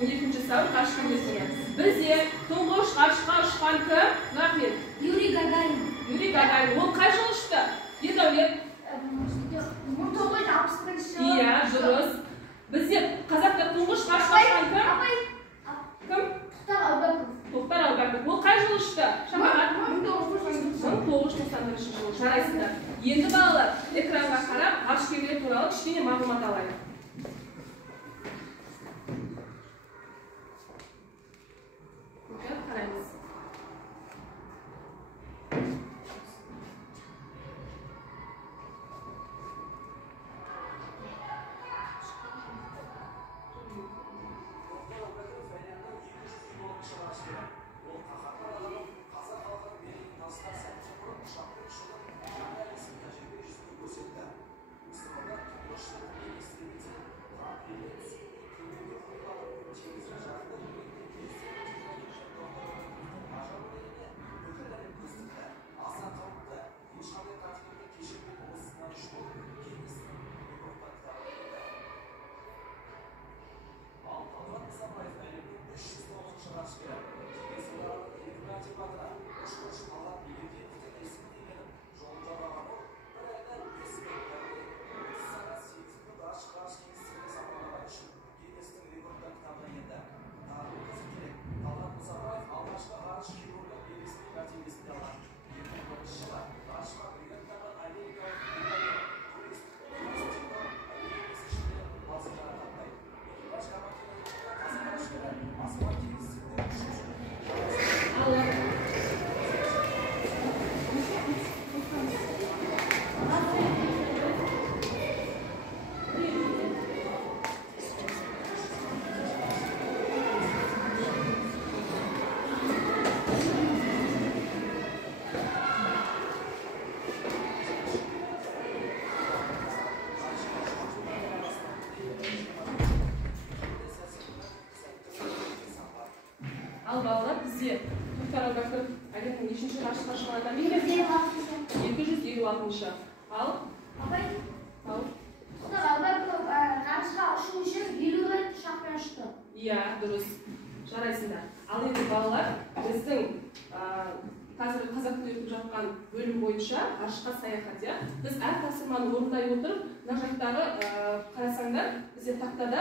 12 сәуір ғарыш кемесіне. Бізде тұңғыш ғарышқа ұшқан кім? Рахмет. Юрий Гагарин. Юрий Гагарин. Ол қай жылы ұшты? Ердәулет. 1961 жылы. Иә, дұрыс. Бізде қазақта тұңғыш ғарышқа ұшқан кім? Кім? Тоқтар Әубәкіров. Тоқтар Әубәкіров. Ол қай жылы ұшты? Шамаға? 1990 жылы. Жарайсыздар. Енді балалар, экранға қарап, ғарыш кемелер туралы кішкене мағлұмат алайық. Қараймыз. Ал балалар бізде Тоқтар Әубәкіров әлемнің нешінші ғарышқа ұшқан адам екен? 256-шы. Ал? Тоқтар Әубәкіров ғарышқа ұшу үшін 50 рет ұшақпен ұшты. Иә, дұрыс. Жарайсыңдар. Ал енді балалар, біздің қазір қазақ тілі өтіп жатқан бөлім бойынша ғарышқа саяхат. Біз әр тапсырманы орындай отырып, мына жақтағы қарасаңдар, бізде тақтада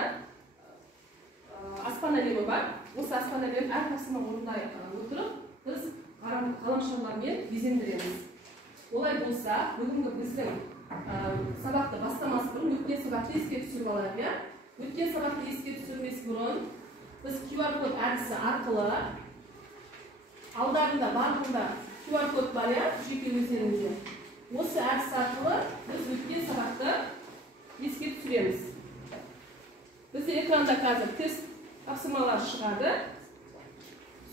аспан әлемі бар. Осы аспан әлемін әр тапсырма орындай отырып, біз ғаламшарлармен безендіреміз. Олай болса, бүгінгі біздің сабақты бастамас бұрын өткен сабақты еске түсіріп алайық. Өткен сабақты еске түсірмес бұрын біз QR код әдісі арқылы алдарында барлығында QR код бар, жеке өздеріңізде. Осы әдіс арқылы біз өткен сабақты еске түсіреміз. Бізде экранда қазір тест тапсырмалар шығады.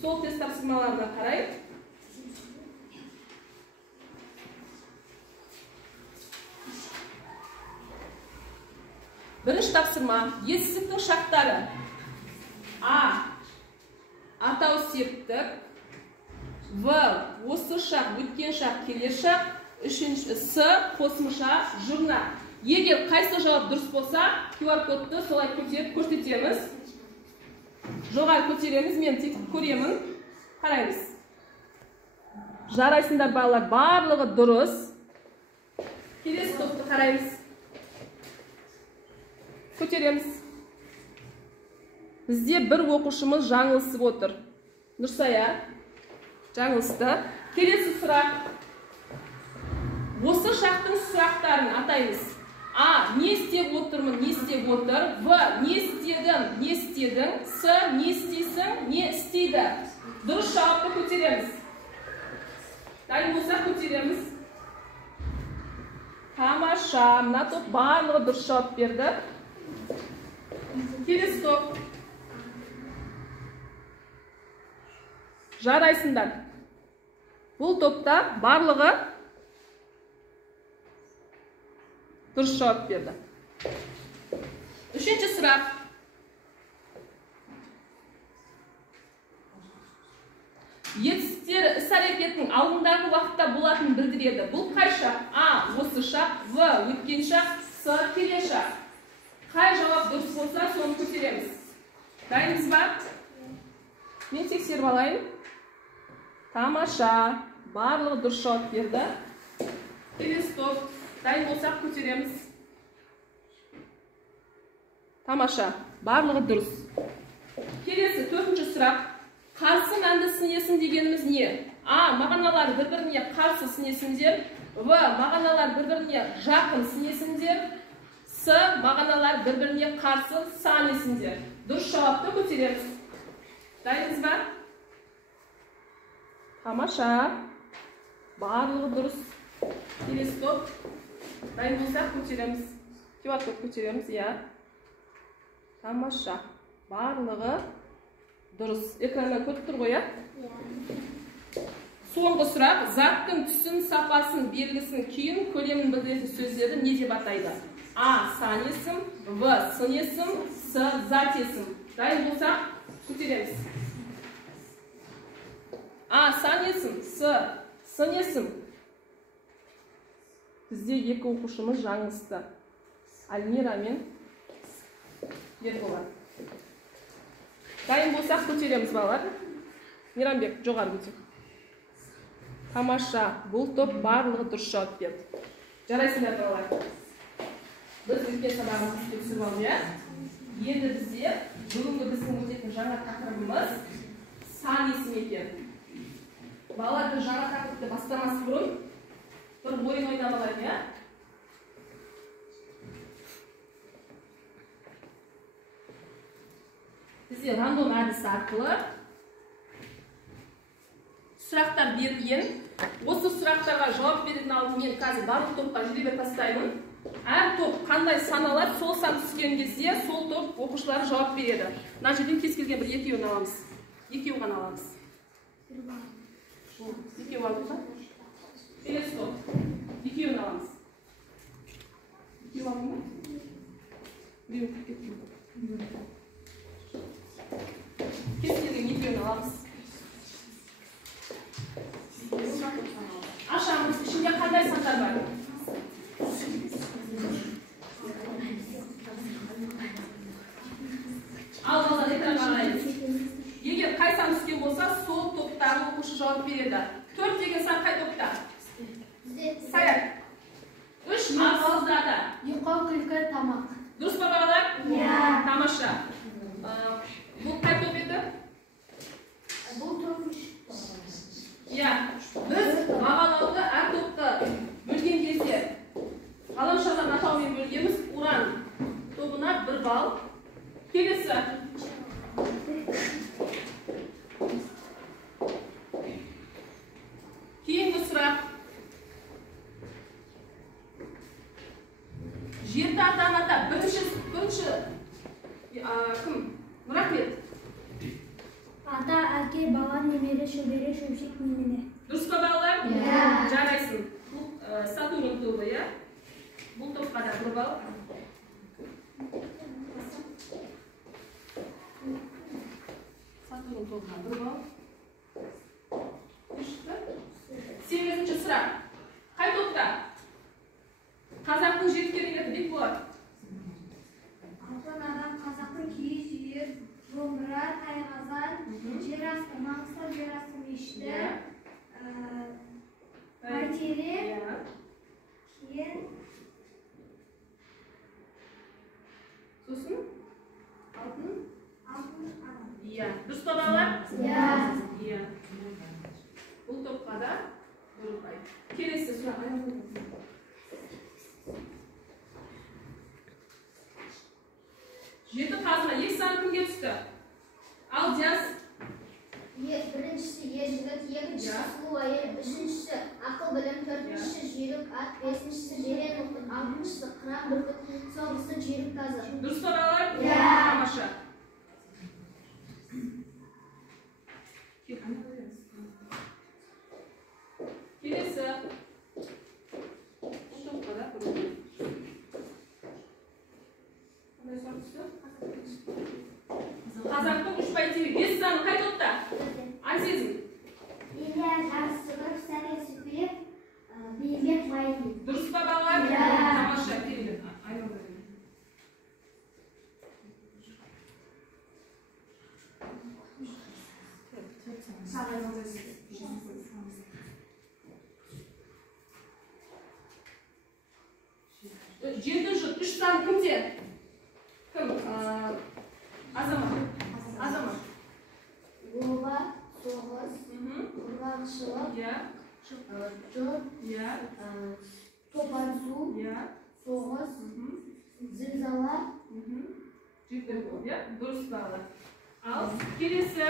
Сол тест тапсырмаларына қарай. Бірінші тапсырма. Ессіздіктің шақтары. А. Атау септік. В. Осы шақ, өткен шақ, келер шақ. Үшінші. С. Қосымша жұрна. Егер қайсы жауап дұрыс болса, QR кодты солай көрсетеміз. Жоғары көтереміз, мен тек көремін. Қараймыз. Жарайсыңдар балалар, барлығы дұрыс. Келесі топты қараймыз. Көтереміз. Бізде бір оқушымыз жаңылысып отыр. Нұрсая, жаңылысты. Келесі сұрақ. Осы шақтың сұрақтарын атаймыз. А. Не істеп отырмын, не істеп отыр. В. Не істедің, не істедің. С. Не істейсің, не істейді. Дұрыс жауапты көтереміз. Дайын болсақ көтереміз. Тамаша. Мына топ барлығы дұрыс жауап берді. Келесі топ. Жарайсыңдар. Бұл топта барлығы дұрыс жауап берді. Үшінші сұрақ. Етістер іс-әрекеттің алдындағы уақытта болатынын білдіреді. Бұл қай шақ? А. Осы шақ. В. Өткен шақ. С. Келер шақ. Қай жауап дұрыс болса, соны көтереміз. Мен тексеріп алайын. Тамаша. Барлығы дұрыс жауап берді. Келесі топ. Дайын болсақ көтереміз. Тамаша. Барлығы дұрыс. Келесі 4-ші сұрақ. Қарсы мәнді сын есім дегеніміз не? А. Мағыналар бір-біріне қарсы сын есімдер. В. Мағыналар бір-біріне жақын сын есімдер. С. Мағыналар бір-біріне қарсы сан есімдер. Дұрыс жауапты көтереміз. Дайынсыз ба? Тамаша. Барлығы дұрыс. Келесі топ. Дайын болсақ көтереміз. Кеуат топ көтереміз, иә. Тамаша. Барлығы дұрыс. Экраннан көріп тұр ғой, иә? Соңғы сұрақ. Заттың түсін, сапасын, белгісін, күйін, көлемін білдіретін сөздерді не деп атайды? А. Сан есім. В. Сын есім. С. Зат есім. Дайын болсақ көтереміз. А. Сан есім. С. Сын есім. Бізде екі оқушымыз жаңылысты. Альмира мен Ерболат. Дайын болсақ көтереміз, балалар. Мейрамбек, жоғары көтер. Тамаша. Бұл топ барлығы дұрыс жауап берді. Жарайсыңдар, балалар. Біз үлкен сабағымызды тексеріп алдық, иә? Енді бізде бүгінгі біздің өтетін жаңа тақырыбымыз сан есім екен. Балалар, біз жаңа тақырыпты бастамас бұрын бір ойын ойнап алайық, иә? Бізде рандом әдісі арқылы сұрақтар берілген. Осы сұрақтарға жауап беретін алдымен қазір барлық топқа жіберіп тастаймын. Әр топ қандай сан алады, сол сан түскен кезде сол топ оқушылары жауап береді. Мына жерден кез келген бір екеуін аламыз. Екеуін ғана аламыз. Екеу алдық па? Келесі топ. Екеуін аламыз. Екеу алдың ба? Біреу кеткен. Кез келген екеуін аламыз. Ашамыз. Ішінде қандай сандар бар? Ал балалар, экранға қараймыз. Егер қай сан түскен болса, сол топтағы оқушы жауап береді. 4 деген сан қай топта? Саят. 3 ауыздады. Ұйқы, күлкі, тамақ. Дұрыс па, балалар? Иә. Тамаша. Бұл қай топ еді? Бұл топ. Иә. Біз мағыналарды әр топты бөлген кезде ғаламшардан атаумен бөлгенбіз. Уран тобына 1 балл. Келесі. Кейінгі сұрақ. Жеті ата-ана бірінші кім? Нұрахмет. Ата, әке, бала, немере, шөбере, шөмшек, немене. Дұрыс па, балалар? Иә. Жарайсың. Бұл Сатурн тобы, иә? Бұл топқа да 1 балл. Сатурн тобына 1 балл. 8-ші сұрақ. Қай топта? Қазақтың жеткерелері Бекболат. Алтын адам, қазақтың киіз үйір, домбыра, тайғазан, жер асты, Маңғыстау жер асты мешіті, бәйтерек, кейін сосын алтын адам. Иә. Дұрыс па, балалар? Иә. Бұл топқа да 1 балл. Келесі сұрақ. Жеті қазына 2 сан кімге түсті? Ал Диас. Біріншісі ержігіт, екіншісі сұлу әйел, үшіншісі ақыл білім, төртіншісі жүйрік ат, бесіншісі жирен оқыт, алтыншысы қыран бүркіт, соңғысы жүйрік тазы. Дұрыс па, балалар? Иә. Тамаша. Келесі. Бұл топқа да 1 балл. Қандай сұрақ түсті? Қазақтың 3 бәйтерегі 5 саны қай топта? Ансезім. Илья Жарсығыр, Сәле Сүпиев, Бейбек Майын. Дұрыс па, балалар? Иә. Тамаша. Келеді. Жетінші, үш сан кімде? Кім? Азамат. Оба, соғыз, құрғақшылық, жұт, топансу, соғыз, зілзала. Жетті бұл, дұрыс бағалар. Ал, келесі.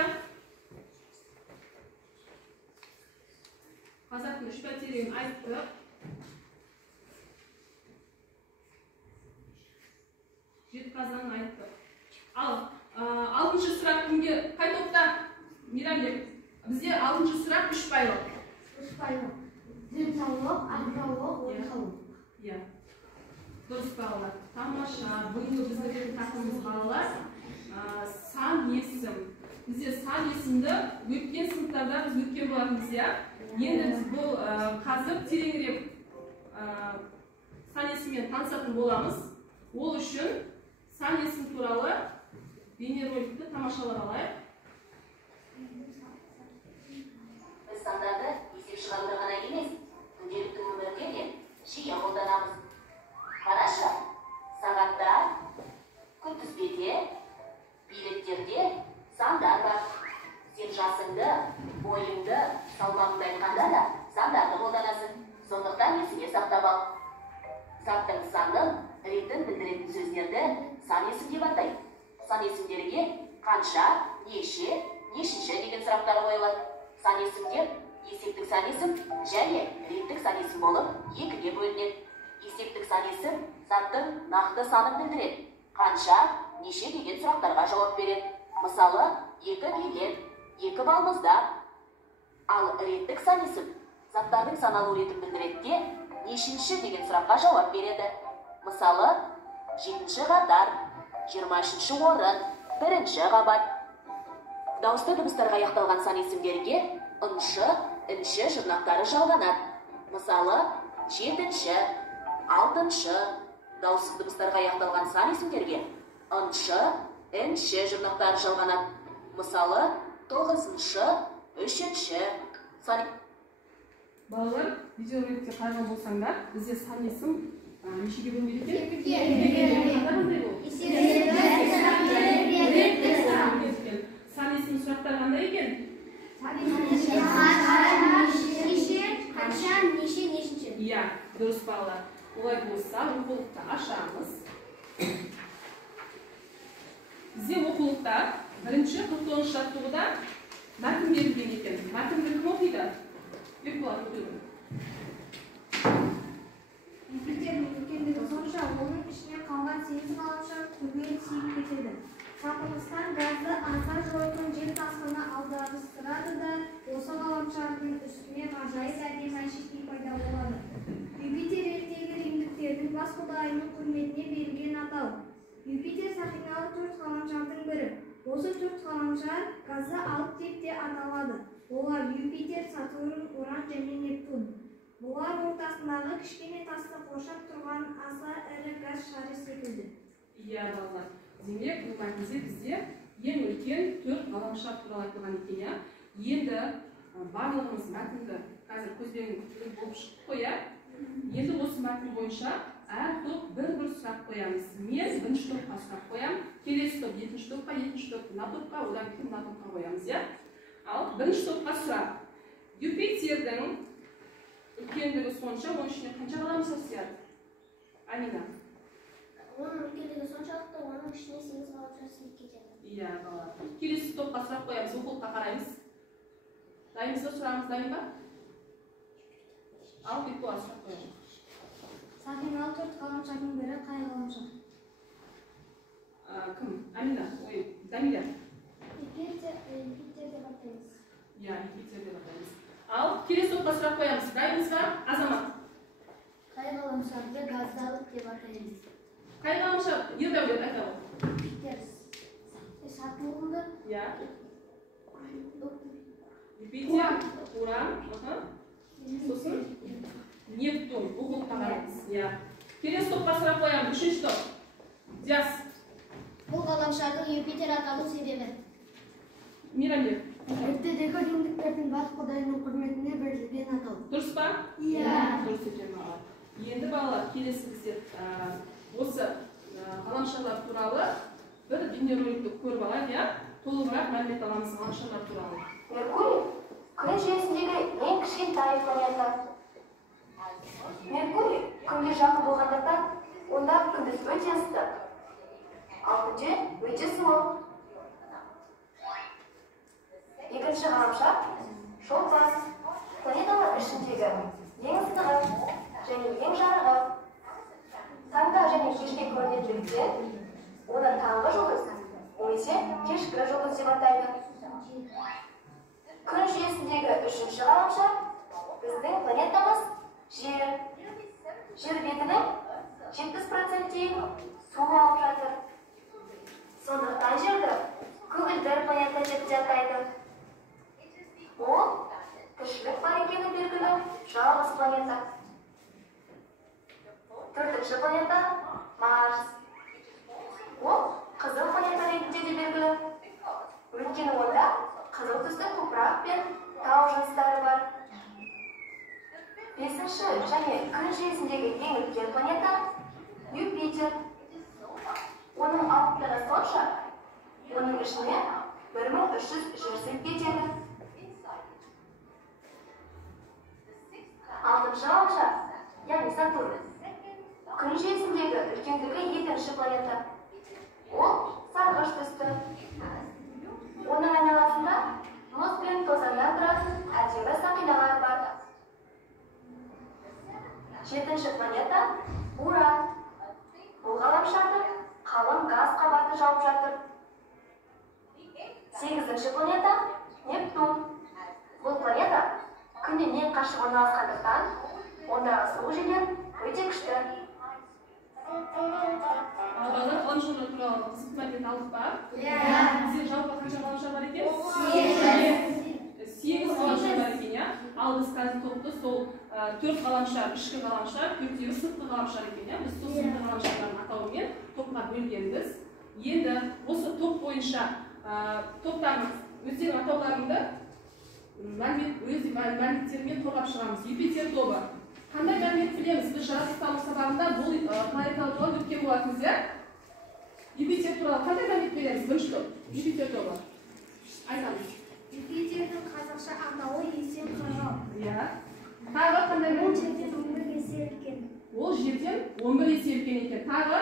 Қазақтың үш бәйтерегін айттық. Қазанын айттық. Ал, алтыншы сұрақ кімге? Қай топта? Мейрамбек. Бізде алтыншы сұрақ үш байлық. Үш байлық. Денсаулық, ағзалық, орталық. Дұрыс балалар. Тамаша. Бүгінгі біздің тақырыбымыз балалар. Сан есім. Бізде сан есімді өткен сыныптарда біз өткен болатынбыз, иә? Енді біз бұл қазір тереңірек сан есіммен танысатын боламыз. Ол үшін сан есім туралы бейнероликті тамашалап алайық. Біз сандарды есеп шығаруды ғана емес, күнделікті өмірде де жиі қолданамыз. Қарашы, сағатта, күнтізбеде, билеттерде сандар бар. Сен жасыңды, бойыңды, салмағыңды айтқанда да сандарды қолданасың. Сондықтан есіңе сақтап ал. Заттың санын, ретін білдіретін сөздерді сан есім деп атайды. Сан есімдерге қанша, неше, нешінші деген сұрақтар қойылады. Сан есімдер есептік сан есім және реттік сан есім болып екіге бөлінеді. Есептік сан есім заттың нақты санын білдіреді. Қанша, неше деген сұрақтарға жауап береді. Мысалы, 2 билет, 2 балмұздақ. Ал реттік сан есім заттардың саналу ретін білдіреді де нешінші деген сұраққа жауап береді. Мысалы, 7-ші қатар, 23-ші орын, 1-ші қабат. Дауысты дыбыстарға аяқталған сан есімдерге ыншы, інші жұрнақтары жалғанады. Мысалы, 7-ші, 6-шы. Дауыссыз дыбыстарға аяқталған сан есімдерге ыншы, інші жұрнақтары жалғанады. Мысалы, 9-шы, 3-ші. Балалар, видеороликте қараған болсаңдар, бізде сан есім нешеге бөлінеді екен? Сан есім сұрақтар қандай екен? Қанша, неше, нешінші? Иә, дұрыс балалар. Олай болса, оқулықты ашамыз. Бізде оқулықта 1-49 жаттығуда мәтін берілген екен. Мәтінді кім оқиды? Бекболат оқиды. Юпитердің үлкендігі сонша, оның ішіне қалған 8 ғаламшар түгел сиіп кетеді. Сапырылыстан газды аңса жойқын жер тасқыны аударыстырады да, осы ғаламшардың үстіне ғажайып әдемі әшекей пайда болады. Юпитер ертегі римдіктердің бас құдайының құрметіне берілген атау. Юпитер сақиналы 4 ғаламшардың бірі. Осы 4 ғаламшар газды алып деп те аталады. Олар Юпитер, Сатурн, Уран және Нептун. Бұлар ортасындағы кішкене тасты қоршап тұрған аса ірі газ шары секілді. Иә, балалар. Демек, бұл мәтінде бізде ең үлкен 4 ғаламшар туралы айтылған екен. Енді барлығымыз мәтінді қазір көзбен болып шықтық қоя. Енді осы мәтін бойынша әр топ бір-бір сұрақ қоямыз. Мен 1-ші топқа сұрақ қоям, келесі топ 2-ші топқа, 2-ші топ мына топқа, одан кейін мына топқа қоямыз, иә? Ал 1-ші топқа сұрақ. Юпитердің үлкендігі сонша, оның ішіне қанша ғаламшар сыяды? Амина. Оның үлкендігі соншалықты, оның ішіне 8 ғаламшар сыйып кетеді. Иә, балалар. Келесі топқа сұрақ қоямыз, оқулыққа қараймыз. Дайынбыз ба, сұрағымыз дайын ба? Ал Бекболат сұрақ қоямыз. Сақиналы 4 ғаламшардың бірі қай ғаламшар? Кім? Амина, ой, Дамиля. Юпитер деп атаймыз. Иә, Юпитер деп атаймыз. Ал келесі топқа сұрақ қоямыз. Дайынбыз ба, Азамат? Қай ғаламшарды газдалық деп атаймыз? Қай ғаламшар? Ердәулет айтады. Юпитер, Сатурнды, Иә. Юпитер, Уран, сосын Нептун, оқулыққа қараймыз. Иә. Келесі топқа сұрақ қоямыз. 3-ші топ. Диас. бұл ғаламшардың Юпитер аталу себебі. Мейрамбек. Ертедегі римдіктердің бас құдайының құрметіне берілген атау. Дұрыс па? Иә. Дұрыс екен балалар. Енді балалар, келесі бізде осы ғаламшарлар туралы бір бейнероликті көріп алайық, иә? Толығырақ мәлімет аламыз ғаламшарлар туралы. Меркурий күн жүйесіндегі ең кішкентай планета. Меркурий күнге жақын болғандықтан, онда күндіз өте ыстық, ал түнде өте суық. Екінші ғаламшар Шолпан. Планеталар ішіндегі ең ыстығы және ең жарығы. Таңда және кешке көрінетіндіктен, оны таңғы жұлдыз немесе кешкі жұлдыз деп атайды. Күн жүйесіндегі үшінші ғаламшар біздің планетамыз Жер. Жер бетінің 70%-тей су алып жатыр. Сондықтан жерді көгілдір планета деп те атайды. Ол тіршілік бар екені белгілі жалғыз планета. Төртінші планета Марс. Ол қызыл планета ретінде де белгілі. Өйткені онда қызыл түсті топырақ пен тау жыныстары бар. Бесінші және күн жүйесіндегі ең үлкен планета Юпитер. Оның алыптығы сонша, оның ішіне 1300 жер сыйып кетеді. Алтыншы ғаламшар, яғни Сатурн. Күн жүйесіндегі үлкендігі екінші планета. Ол сарғыш түсті. Оның айналасында мұз бен тозаңнан тұратын әдемі сақиналар бар. Жетінші планета Уран. Бұл ғаламшарды қалың газ қабаты жауып жатыр. Сегізінші планета Нептун. Бұл планета күннен ең қашық орналасқандықтан, ондағы суық желдер өте күшті. Балалар, ғаламшарлар туралы қызықты мәлімет алдық па? Иә. Бізде жалпы қанша ғаламшар бар екен? 8 ғаламшар бар екен, иә? Ал біз қазір топты сол 4 ғаламшар, ішкі ғаламшар, 4-тегі сыртқы ғаламшар екен, иә? Біз сол сыртқы ғаламшарлардың атауымен топқа бөлгенбіз. Енді осы топ бойынша топтардың өздерінің атауларында мәліметтермен қорғап шығамыз. Юпитер тобы. Қандай мәлімет білеміз? Біз жаратылыстану сабағында бұл планеталар туралы өткен болатынбыз, иә? Юпитер туралы қандай мәлімет береміз? Бірінші топ. Юпитер тобы. Айтамыз. Юпитердің қазақша атауы есен қырау. Иә. Тағы қандай Ол мәлімет? жерден 11 есе үлкен. Ол жерден 11 есе үлкен екен. Тағы?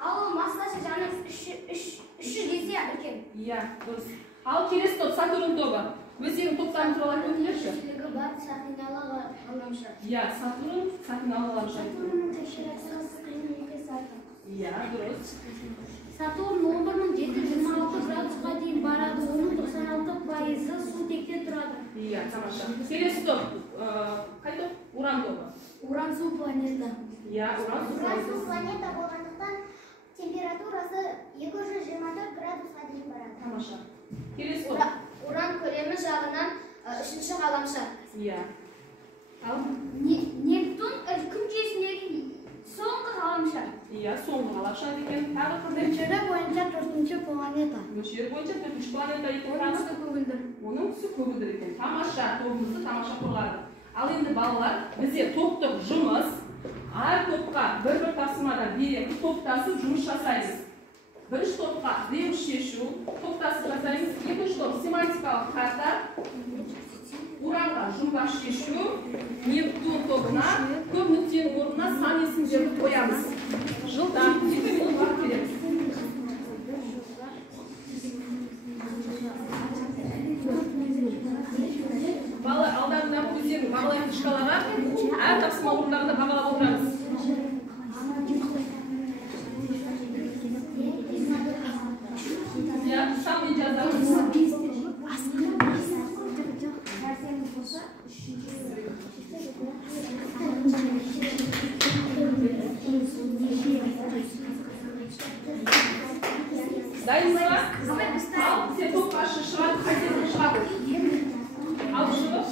Ал ол массасы жаны 300 есе үлкен. Иә, дұрыс. Ал келесі топ, Сатурн тобы. Өздерінің топтарын туралы айтып өтіңдерші. Кішілігі бар сақиналы ғаламшар. Иә, Сатурн сақиналы ғаламшар. Сатурнның тіршілік сағасы 2 саты. Иә, дұрыс. Сатурн 11.726 градусқа дейін барады. Оның 96% су текте тұрады. Иә, тамаша. Келесі топ, қай топ? Уран тобы. Уран су планета. Иә, Уран су планета. планета болғандықтан температурасы 224 градусқа дейін барады. Тамаша. Келесі топ. Уран көлемі жағынан 3-ші ғаламшар. Иә. Ал? Нептун күн жүйесіндегі соңғы ғаламшар. Иә, соңғы ғаламшар екен. Тағы қандай? Мөлшері бойынша 4-ші планета. Мөлшері бойынша 4-ші планета екен. Оның түсі көгілдір. Оның түсі көгілдір екен. Тамаша, тобымызды тамаша қорғады. Ал енді балалар, бізде топтық жұмыс. Әр топқа бір-бір тапсырмадан береді. Топтасып жұмыс жасаймыз. Бірінші топқа реус шешу, топтасып жасаймыз. Екінші топ семантикалық карта, уранға жұмбақ шешу, Нептун тобына көп нүктенің орнына сан есімдерді қоямыз. Жылда 2 минут уақыт береміз. Балалар, алдарындағы өздерінің бағалайтын шкалаға әр тапсырма орындарында бағалап отырамыз. Ya, самый жазамыз. Дайынсыз ба? Ал, сен топқа шығады, қайтесің шығады. Ал, шығып.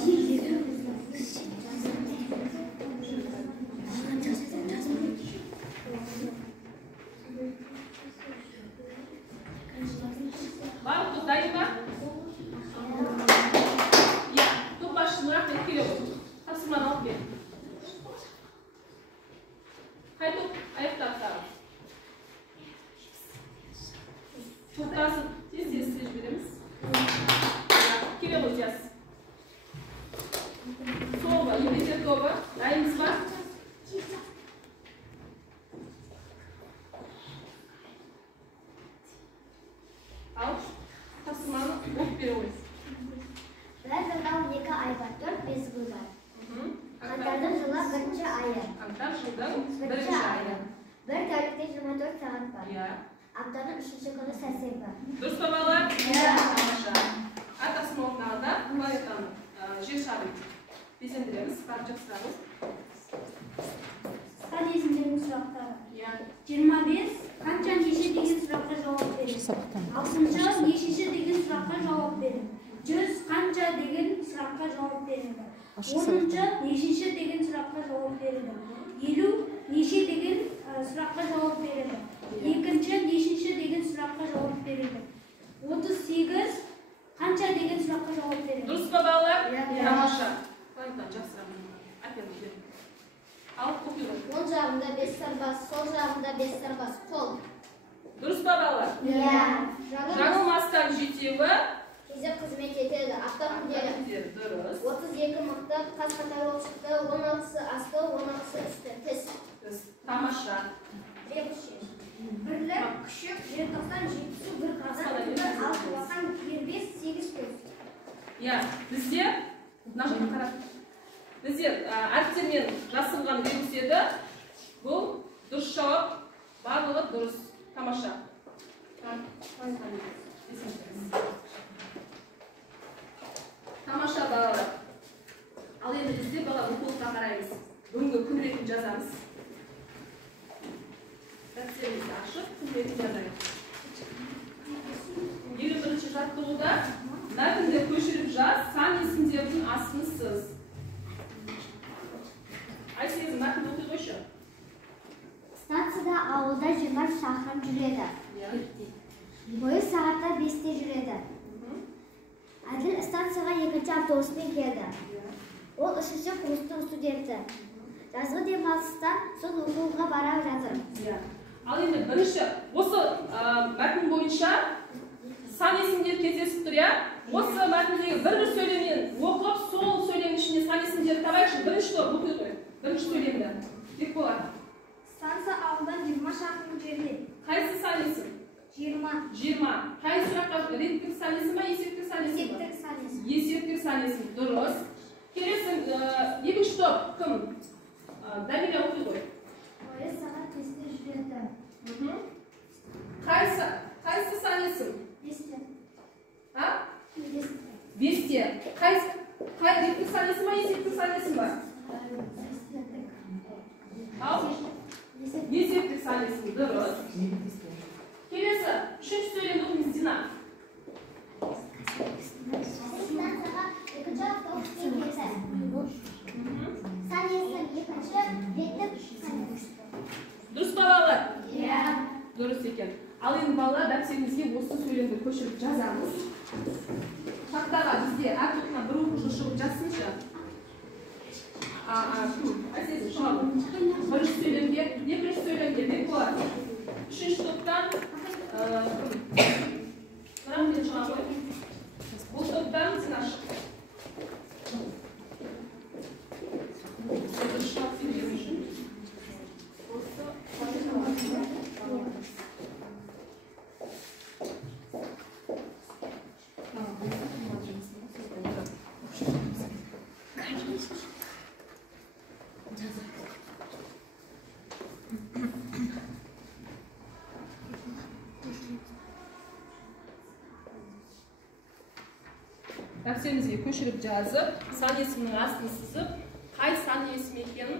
Барлық топ дайын ба? шақтар жылдың бірінші айы. Bir tavukda 24 saat var. Iya. Haftanın 3. günü sesiydi. Dұрыс па балалар? Иә. Тамаша. Атасының орнына алда планетаны жер шарын безендіреміз, барып жақсырамыз. Hadi isimlerin suratları. Иә. 25 qancha necha degan suratga javob bering. 6 neshinchi degan suratga javob bering. 100 qancha degan suratga javob berildi. 10 neshinchi degan suratga javob berildi. 50 necha degan suratga javob berildi. Ikkinchi neshinchi degan suratga javob berildi. 38 qancha degan suratga javob berildi. Дұрыс па балалар? Тамаша. Планетаны жақсырамыз. Әкеліңіздер. Алып оқиды. Sol жағында 5 сарбаз, sol жағында 5 сарбаз. Қол. Дұрыс па балалар? Жаңылмастан жетеуі. Кезек қызмет етеді. Автокүндері. Дұрыс. 32 мықты қаз қатар болып шықты. 16-сы асты, 16-сы үсті. Тіс. Тамаша. Бірлік, күшік, желтоқсан, жетісу, бір қазан, алты васан, кербес, 8 көз. Иә, бізде, мына жаққа қарап, бізде әріптермен жасылған үлгіседі. Бұл дұрыс жауап, барлығы дұрыс. Тамаша. Тамаша балалар. Ал енді бізде бала оқулыққа қараймыз. Бүгінгі күн ретін жазамыз. Дәптерімізді ашып, күн ретін жазайық. 21-ші жаттығуда мәтінді көшіріп жаз, сан есімдердің астын сыз. Айсеңіз мәтінді оқи қойшы. Станцияда ауылда 20 шақырым жүреді. Бойы сағатта 5-те жүреді. Әділ станцияға 2-ші автобуспен келді. Ол 3-ші курстың студенті. Жазғы демалыстан соң оқуға бара жатыр. Ал енді бірінші, осы мәтін бойынша сан есімдер кездесіп тұр, иә? Осы мәтіндегі бір сөйлемнен оқып, сол сөйлем ішінде сан есімдерді табайықшы. Бірінші топ оқи ғой. Бірінші сөйлемді. Деп болады. Станция ауылдан 20 шақырым жерде. Қайсы сан есім? 20. Қай сұраққа реттік сан есім ба, есептік сан есім ба? Есептік сан есім. Есептік сан есім. Дұрыс. Келесі екінші топ кім? Дамиля оқи ғой. Бойы сағат 5-те жүреді. Қайсы сан есім? 5-те. 5-те. Қай реттік сан есім ба, есептік сан есім ба? Ал? Есептік сан есім. Дұрыс. Келесі, үшінші сөйлемді оқимыз, Дина. Станцияға 2-ші автобуспен келді. Сан есім 2-ші, реттік сан есім. Дұрыс па балалар? Иә. Дұрыс екен. Ал енді балалар дәптеріңізге осы сөйлемді көшіріп жазамыз. Тақтаға бізде әртүрлі бір оқушы шығып жазсыншы. Әсесі шығады. Бірінші сөйлемге, екінші сөйлемге бек болады. Үшінші топтан бірақ мен шыға ғой. Бұл топтан сен ашық. Дәптерімізге көшіріп жазып, сан есімнің астын сызып, қай сан есім екенін,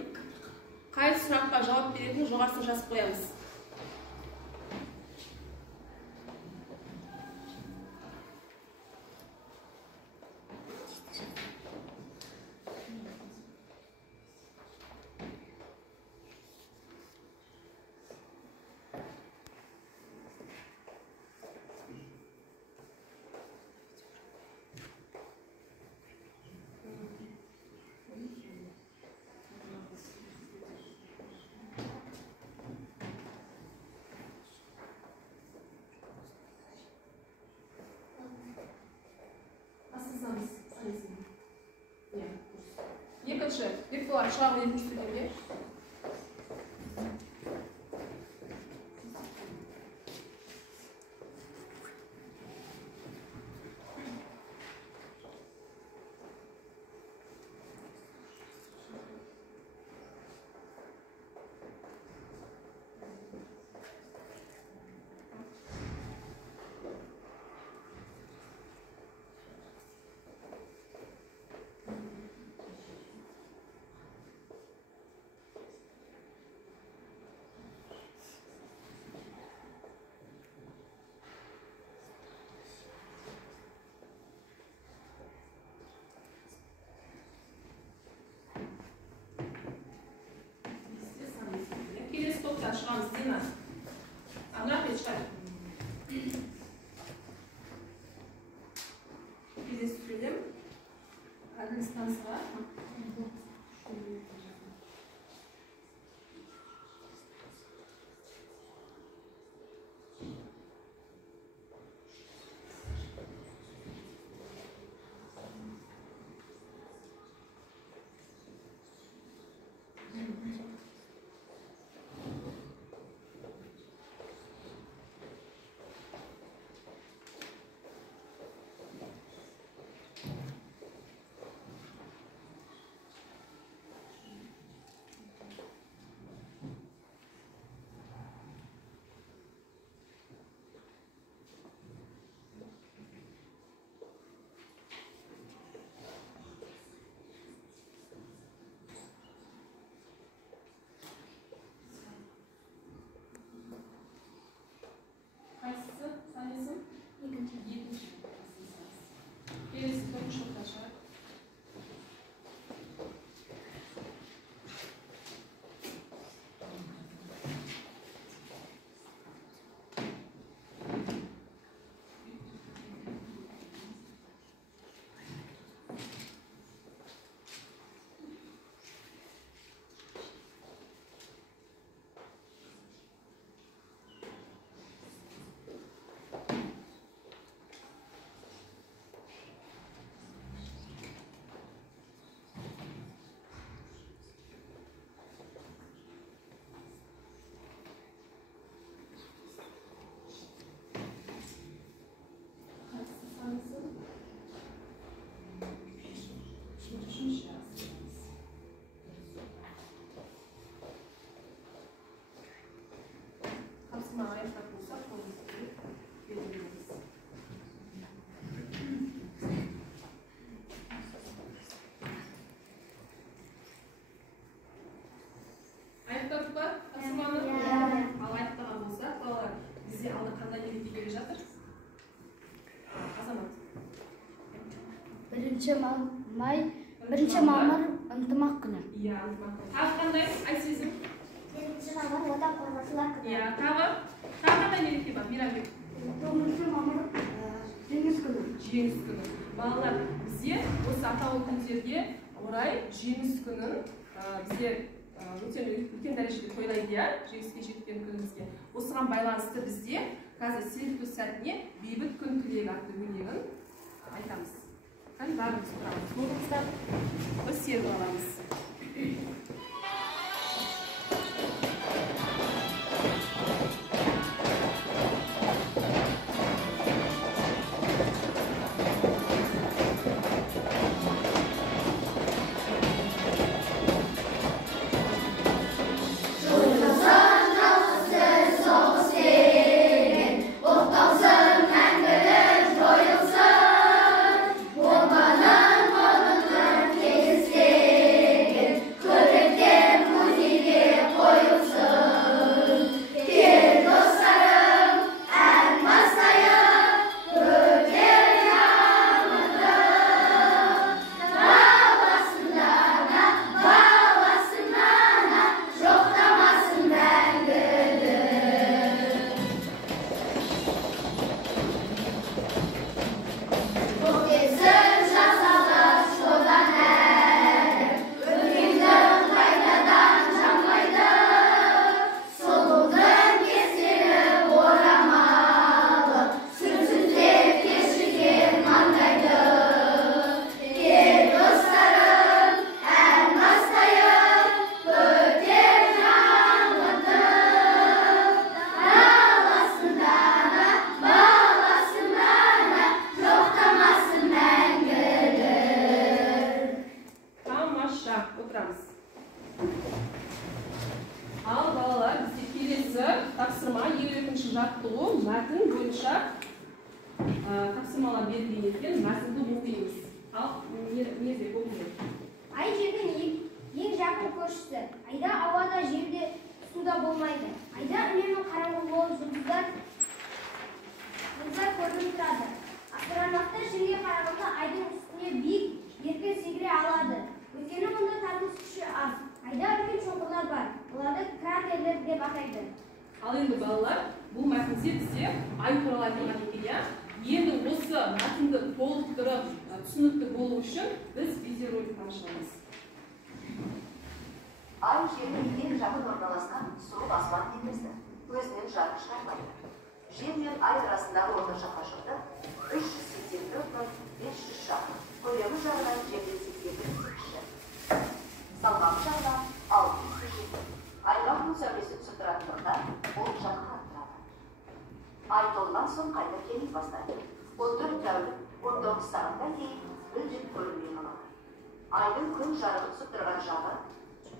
қай сұраққа жауап беретінін жоғарысын жазып қоямыз. Екінші, бекболат шығағы екінші сөйлемге. Мадина. Рахмет, шығар. Келесі сөйлем. Әділ станцияға. Қайсысы? Санесің? Екінші. Келесі төртінші орташа. Аяқтадық па? Тапсырманы? Ал аяқтаған болсақ, балалар, бізде алда қандай еректе келе жатыр? Азамат. Бірінші мамыр ынтымақ күні. Иә, ынтымақ күні. Тағы қандай? Айсезім? 7 мамыр отан қорғаушылар күні. Иә, тағы қандай мереке бар? Мейрамбек. 9 мамыр жеңіс күні. Жеңіс күні. Балалар, бізде осы атаулы күндерге орай жеңіс күнін бізде үлкен дәрежеде тойлайды, иә, жеңіске жеткен күнімізге. Осыған байланысты бізде қазір селту сәтіне бейбіт күн тілегі атты өлеңін айтамыз. Қане бәріміз тұрамыз. Болыңыздар, біз серіп аламыз. Ал енді балалар, бұл мәтінде бізде ай туралы айтылған екен, иә? Енді осы мәтінді толықтырып, түсінікті болу үшін біз видеоролик тамашаламыз. Ай жердің ең жақын орналасқан суық аспан денесі өзінен жарық шығармайды. Жер мен ай арасындағы орташа қашықтық 384,500 шақырым. Көлемі жағынан жерден 81 кіші. Салмағы жағынан 600 кіші. Айға күн сәулесі түсіп тұратындықтан ол жарқырап тұрады. Ай толған соң қайта кеңейе бастайды. 14 тәулік 19 сағаттан кейін мүлдем көрінбей қалады. Айдың күн жарығы түсіп тұрған жағы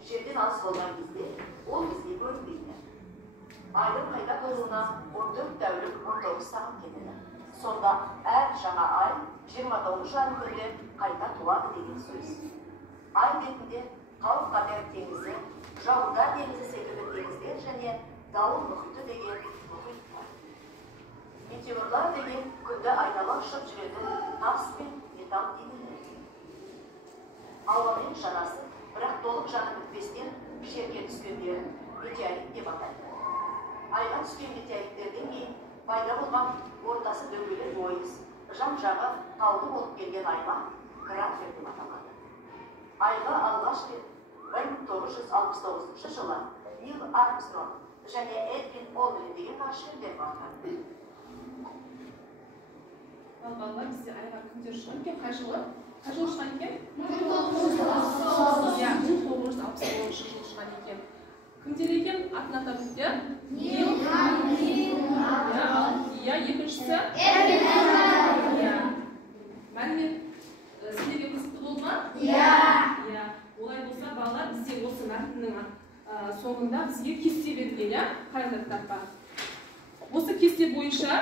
жерден алыс болған кезде ол бізге көрінбейді. Айдың қайта толуына 14 тәулік 19 сағат кетеді. Сонда әр жаңа ай 29 жарым күнде қайта толады деген сөз. Ай бетінде Қауіп-қатер теңізі, Жауындар теңізі секілді теңіздер және Дауыл мұхиты деген мұхит бар. Метеорлар деген күнді айнала ұшып жүретін тас пен металл денелер. Ауамен жанасы, бірақ толық жанып бітпестен жерге түскендерін метеорит деп атайды. Айға түскен метеориттерден кейін пайда болған ортасы дөңгелек ойыс, жан-жағы таулы болып келген аймақ кратер деп аталады. Айға алғаш рет 1969 жылы Нил Армстронг және Эдвин Олдрин деген ғарышкерлер барған. Балалар, бізде айға кімдер ұшқан екен? Қай жылы? Қай жылы ұшқан екен? 1969 жылы ұшқан екен. Кімдер екен? Атын атап өтті? Нил Армстронг. Иә, екіншісі? Эдвин Олдрин. Мәлімет сіздерге қызықты болды ма? Иә. Олай болса, балалар, бізде осы мәтіннің соңында бізге кесте берілген, қайында кітапқа. Осы кесте бойынша,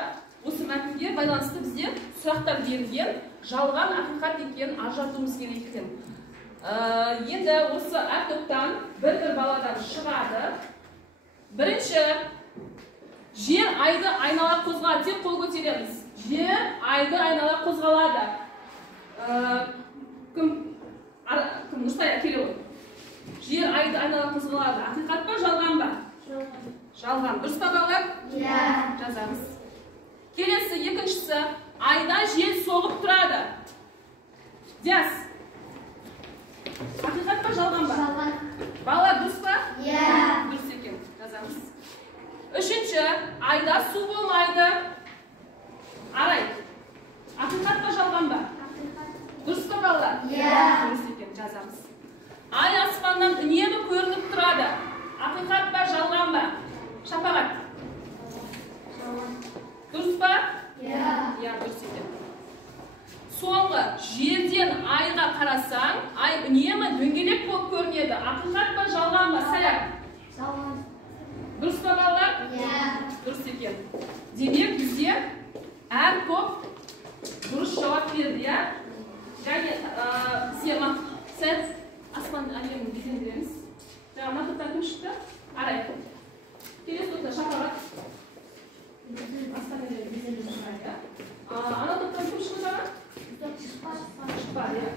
осы мәтінге байланысты бізде сұрақтар берілген, жалған ақиқат екенін ажыратуымыз керек екен. Енді осы әр топтан бір баладан шығады. Бірінші, жер айды айнала қозғалады. Тек қол көтереміз. Жер айды айнала қозғалады. Кім Нұрсая Кереуов? Жер айды айнала қозғалады. Ақиқат па, жалған ба? Жалған. Дұрыс па балалар? Иә. Жазамыз. Келесі, екіншісі, айда жел соғып тұрады. Диас. Ақиқат па, жалған ба? Жалған. Балалар, дұрыс па? Иә. Дұрыс екен. Жазамыз. Үшінші, айда су болмайды. Арай. Ақиқат па, жалған ба? Дұрыс па балалар? Иә. Дұрыс екен, жазамыз. Ай аспаннан үнемі көрініп тұрады. Ақиқат па, жалған ба? Шапағат. Дұрыс па? Иә, дұрыс екен. Соңғы, жерден айға қарасаң, ай үнемі дөңгелек болып көрінеді. Ақиқат па, жалған ба? Саяқ. Жалған. Дұрыс па балалар? Иә. Дұрыс екен. Демек, бізде әр топ дұрыс жауап берді, иә? Және бізде сәт аспан әлемін безендіреміз. Жаңа мақыттан кім шықты? Арай. Келесі тоқта Шапағат. Аспан әлемін безендіріп шығады. Ана тоқтан кім шықты жаңа? Шықпады, иә?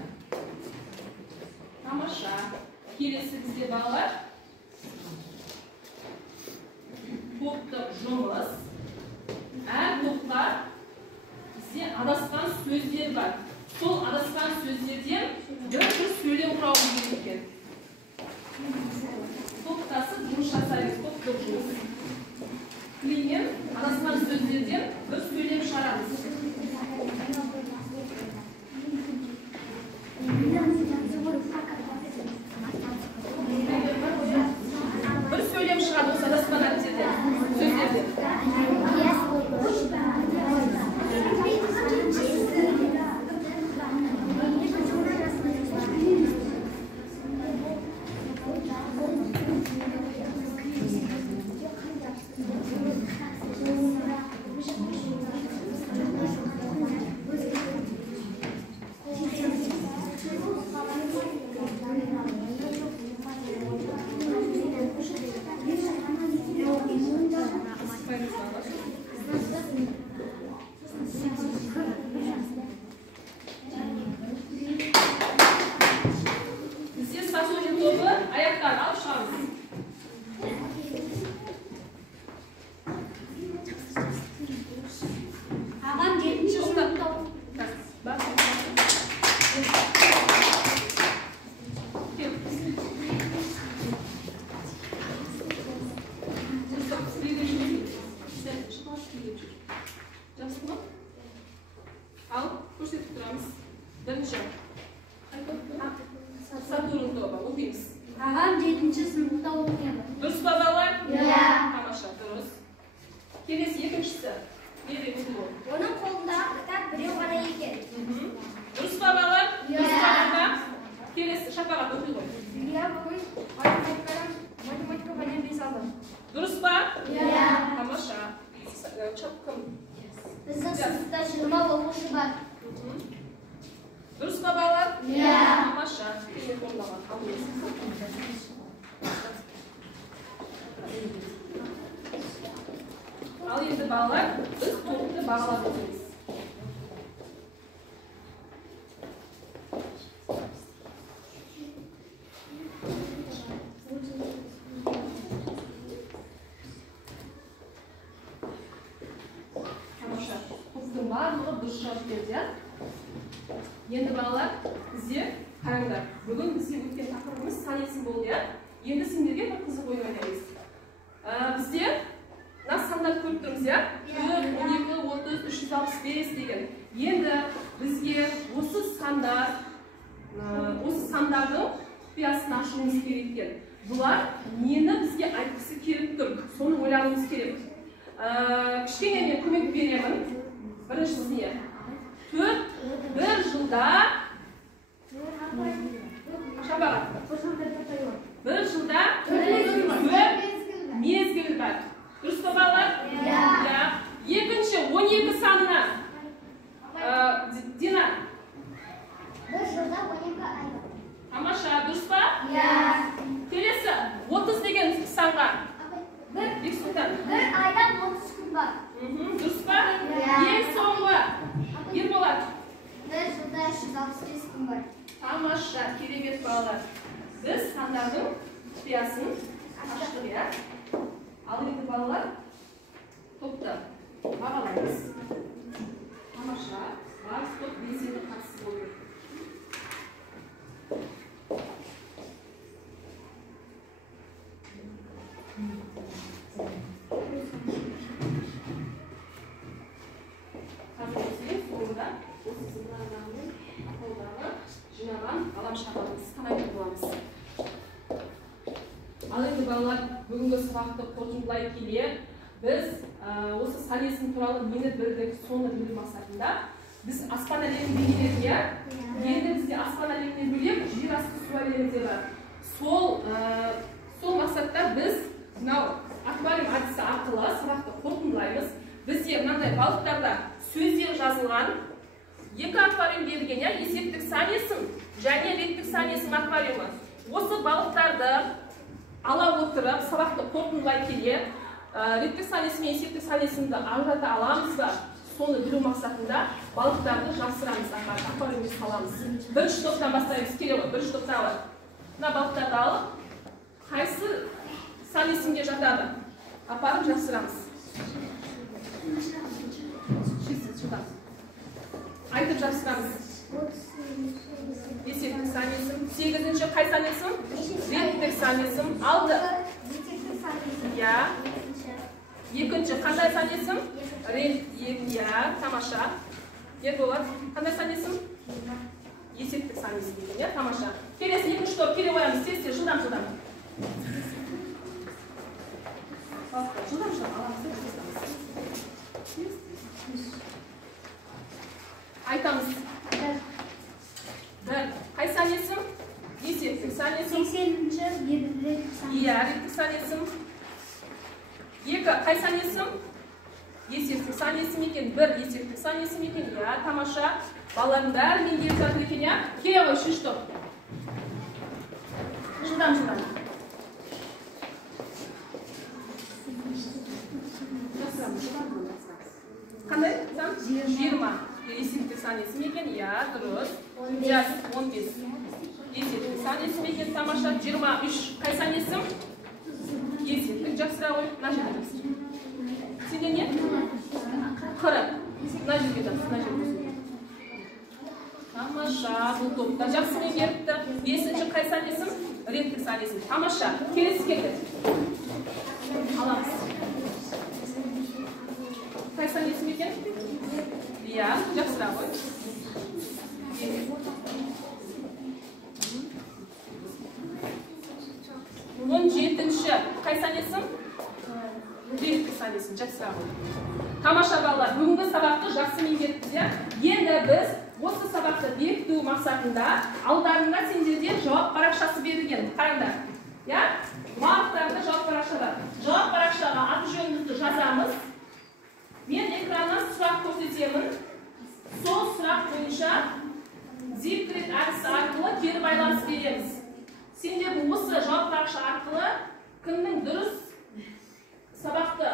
Тамаша. Келесі бізде балалар. Топтық жұмыс. Әр топқа бізде адасқан сөздер бар. Сол адасқан сөздерден бір сөйлем құрауымыз керек екен. Топтасып жұмыс жасаймыз, топтық жұмыс. Кейіннен адасқан сөздерден бір сөйлем шығарамыз. Бір сөйлем шығады осы адасқан сөздерден. Аламыз. Бірінші. Сатурн тобы. Оқимыз. Ағам 7-ші сыныпта оқиды. Дұрыс па балалар? Иә. Тамаша, дұрыс. Келесі екіншісі. Не деп бұл? Оның қолындағы кітап біреу ғана екен. Дұрыс па балалар? Дұрыс па? Келесі шапағат оқи ғой. Иә, бүгін математика пәнін бес алдым. Дұрыс па? Иә. Тамаша. Кім? Біздің сыныпта 20 оқушы бар. Дұрыс па балалар? Иә. Тамаша. Келесі орындаған. Ал енді балалар, біз топты бағалап өтеміз. Тамаша. Топтың барлығы дұрыс жауап берді. Енді балалар, бізде қараңдар. Бүгін бізде өткен тақырыбымыз сан есім болды. Енді сендерге бір қызық ойын ойнаймыз. Бізде мына сандар көріп тұрмыз, 4, 12, 30, 365 деген. Енді бізге осы сандардың құпиясын ашуымыз керек екен. Бұлар нені бізге айтқысы келіп тұр? Соны ойлануымыз керек. Кішкене мен көмек беремін. Біріншісіне. 4, 1 жылда шабағат. 1 жылда 4 мезгіл бар. Дұрыс па балалар? Иә. Екінші 12 санына. Дина. 1 жылда 12 ай бар. Тамаша, дұрыс па? Иә. Келесі 30 деген санға. 1 айдан 30 күн бар. Дұрыс па? Иә. Ең соңғы. Ерболат. 1 жылда 365 күн бар. Тамаша, керемет балалар. Біз сандардың құпиясын аштық, иә? Ал енді балалар, топты бағалаймыз. Тамаша, бар топ белсенді қатысып отыр. Қазір бізде соңында осы сызғанағының қолдағы жинаған ғаламшарымыз санайтын боламыз. Ал енді балалар, бүгінгі сабақты қорытындылай келе, біз осы сан есім туралы нені білдік, соны білу мақсатында біз аспан әлемін бейнеледік, иә? Енді бізде аспан әлемінен бөлек жер асты су әлемі де бар. Сол мақсатта біз мынау аквариум әдісі арқылы сабақты қорытындылаймыз. Бізде мынандай балықтарда сөздер жазылған 2 аквариум берілген, есептік сан есім және реттік сан есім аквариумы. Осы балықтарды ала отырып, сабақты қорытындылай келе, реттік сан есім мен есептік сан есімді ажырата аламыз ба? Соны білу мақсатында балықтарды жасырамыз, аквариумға саламыз. Бірінші топтан бастаймыз, келе ғой, бірінші топта алып. Мына балықтарды алып, қайсы сан есімге жатады? Апарып жасырамыз. Айтып жасырамыз. Есептік сан есім. 8-ші қай сан есім? Реттік сан есім. Алды. Иә. Екінші қандай сан есім? Иә, тамаша. Ерболат, қандай сан есім? Есептік сан есім деген, иә, тамаша. Келесі екінші топ, келе қоямыз, тез, жылдам. Жылдам, аламыз. Айтамыз. 1. Қай сан есім? Есептік сан есім. 80-ші реттік сан есім. Иә, реттік сан есім. 2. Қай сан есім? Есептік сан есім екен. 1. Есептік сан есім екен. Иә, тамаша. Балалардың бәрі меңгеріп жатыр екен, иә? Келе ғой, үшінші топ. Жылдам. Қандай сан? 20. Есептік сан есім екен, иә, дұрыс. 15. Есептік сан есім екен, тамаша. 23. Қай сан есім? Есептік, жақсыра ғой. Мына жерге жақсыр. Сенде не? 40. Мына жерге жақсыр. Тамаша, бұл топта жақсы меңгеріпті. 5-ші қай сан есім? Реттік сан есім. Тамаша, келесі келді. Аламыз. Қай сан есім екен? Иә, жақсыра ғой. qay sanyasim? Retkli sanyasim. Жақсы болды. Тамаша балалар, бүгінгі сабақты жақсы меңгердіңіз, иә? Енді біз осы сабақты бекіту мақсатында алдарында сендерде жауап парақшасы берілген. Қараңдар. Я? Барлықтарында жауап парақша бар. Жауап парақшаға аты жөніңізді жазамыз. Мен экраннан сұрақ көрсетемін. Сол сұрақ бойынша Zip-Thread әдісі арқылы кері байланыс береміз. Сендер осы жауап парақша арқылы кімнің дұрыс сабақты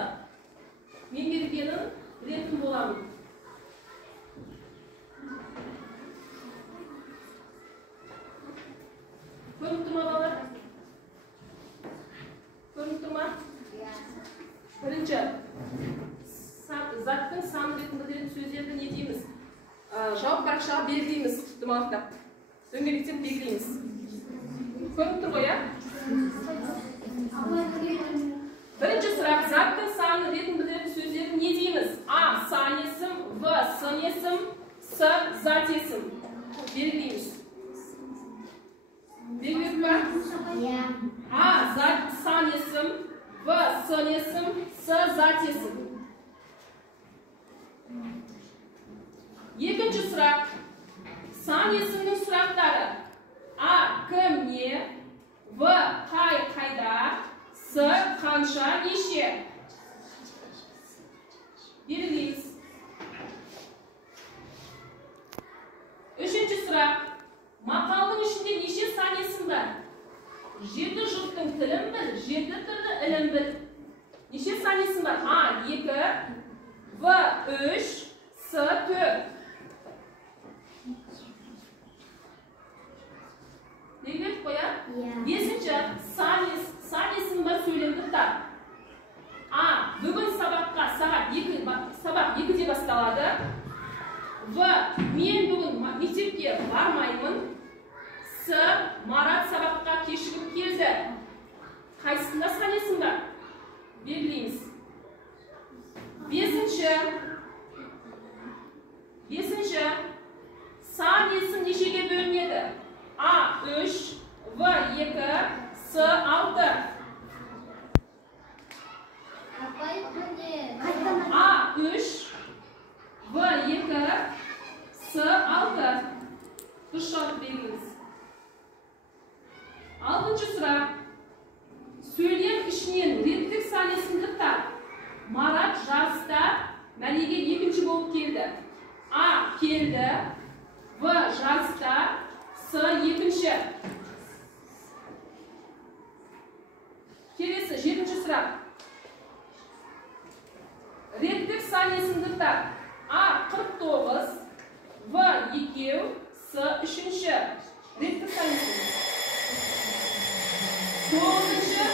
меңгергенін білетін боламын. Көрініп тұр ма балалар? Көрініп тұр ма? Бірінші, заттың санын ретінде білдіретін сөздерді не дейміз? Жауап парақшаға белгілейміз, құттымалықтап. Дөңгелектеп белгілейміз. Көрініп тұр ғой, я? Бірінші сұрақ, заттың санын ретінде білдіретін сөздерді не дейміз? А. Сан есім, В. Сын есім, С. Зат есім. Белгілейміз. Белгілеп па? А. Сан есім, В. Сын есім, С. Зат есім. Екінші сұрақ. Сан есімнің сұрақтары. А. Кім, не? В. Қай, қайда? С. Қанша, неше? Белгілейміз. Үшінші сұрақ. Мақалдың ішінде неше сан есім бар? Жерді жұрттың тілін біл, жерді түрді ілім біл. Неше сан есім бар? А. 2, В. 3, С. 4. Белгілеп қоя? Бесінші, сан есім бар сөйлемді тап. А. Бүгін сабаққа сабақ 2-де басталады. В. Мен бүгін мектепке бармаймын. С. Марат сабаққа кешігіп келді. Қайсысында сан есім бар? Белгілейміз. Бесінші, сан есім нешеге бөлінеді? А. 3, В. 2, С. 6. А. 3, В. 2, С. 6. Дұрыс жауап беріңіз. Алтыншы сұрақ. Сөйлем ішінен реттік сан есімді тап. Марат жарыста Мәлиге екінші болып келді. А. Келді. В. Жарыста. С. Екінші. Келесі, жетінші сұрақ. Реттік сан есімді тап. А. 49, В. 2, С. 3. Реттік сан есімді. Тоғызыншы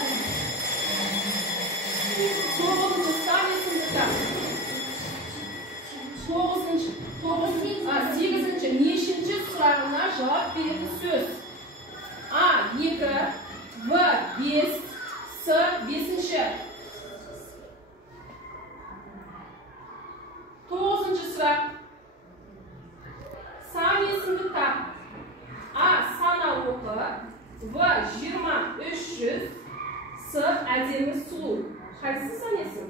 сан есімді тап. Сегізінші нешінші сұрағына жауап беретін сөз. А. 2, В. 5, С. 5. Тоғызыншы сұрақ. Сан есімді тап. А. Сана оқы. В. 20, 300. С. Әдемі сұлу. Қайсысы сан есім?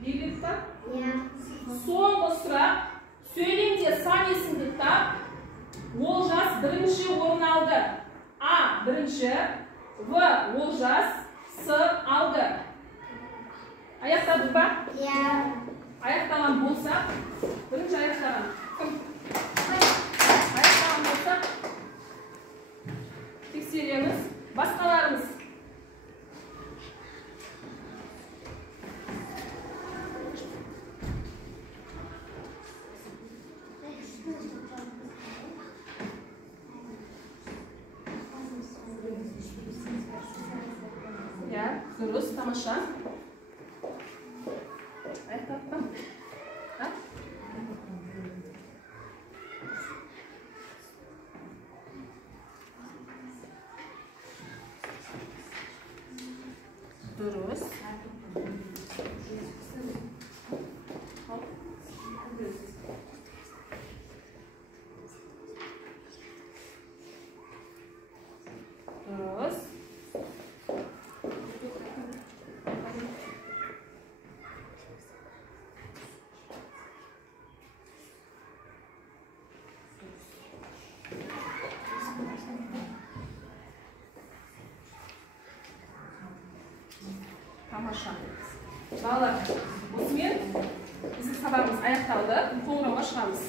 Белгілеп па? Соңғы сұрақ. Сөйлемде сан есімді тап. Олжас бірінші орын алды. А. Бірінші. В. Олжас. С. Алды. Аяқтадық па? Аяқтаған болса, бірінші аяқтаған. Кім? Аяқтаған болса, тексереміз. Басқаларымыз. Дұрыс, тамаша. Аяқтадық па? Дұрыс. Дұрыс. Tamosha. Balalar, osmen bizning sababimiz аяқталды. Qo'ng'iroqqa chiqamiz.